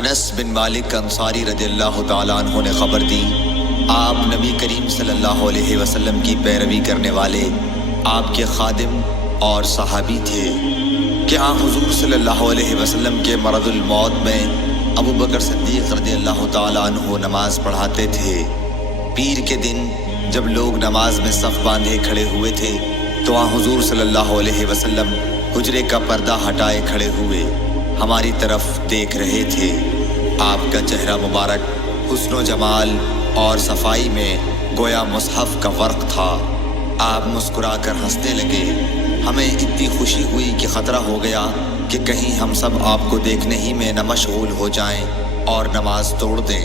انس بن مالک انصاری رضی اللہ تعالیٰ عنہ نے خبر دی، آپ نبی کریم صلی اللہ علیہ وسلم کی پیروی کرنے والے آپ کے خادم اور صحابی تھے کہ حضور صلی اللہ علیہ وسلم کے مرض الموت میں ابو بکر صدیق رضی اللہ تعالیٰ عنہ نماز پڑھاتے تھے۔ پیر کے دن جب لوگ نماز میں صف باندھے کھڑے ہوئے تھے تو حضور صلی اللہ علیہ وسلم حجرے کا پردہ ہٹائے کھڑے ہوئے ہماری طرف دیکھ رہے تھے۔ آپ کا چہرہ مبارک حسن و جمال اور صفائی میں گویا مصحف کا ورق تھا۔ آپ مسکرا کر ہنسنے لگے۔ ہمیں اتنی خوشی ہوئی کہ خطرہ ہو گیا کہ کہیں ہم سب آپ کو دیکھنے ہی میں نہ مشغول ہو جائیں اور نماز توڑ دیں۔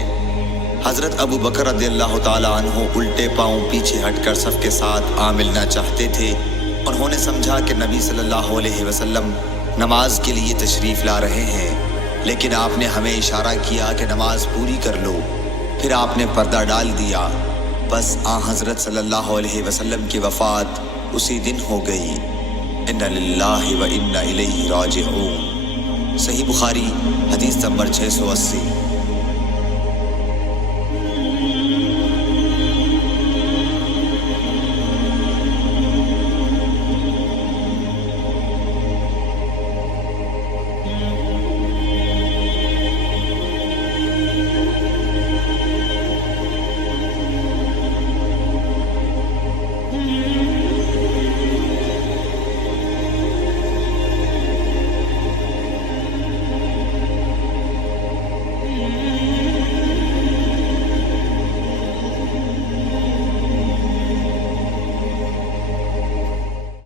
حضرت ابو بکر رضی اللہ تعالیٰ عنہ الٹے پاؤں پیچھے ہٹ کر صف کے ساتھ ملنا چاہتے تھے۔ انہوں نے سمجھا کہ نبی صلی اللہ علیہ وسلم نماز کے لیے تشریف لا رہے ہیں، لیکن آپ نے ہمیں اشارہ کیا کہ نماز پوری کر لو۔ پھر آپ نے پردہ ڈال دیا۔ بس حضرت صلی اللہ علیہ وسلم کی وفات اسی دن ہو گئی۔ انا للہ و انا الیہ راجعون۔ صحیح بخاری حدیث نمبر 680۔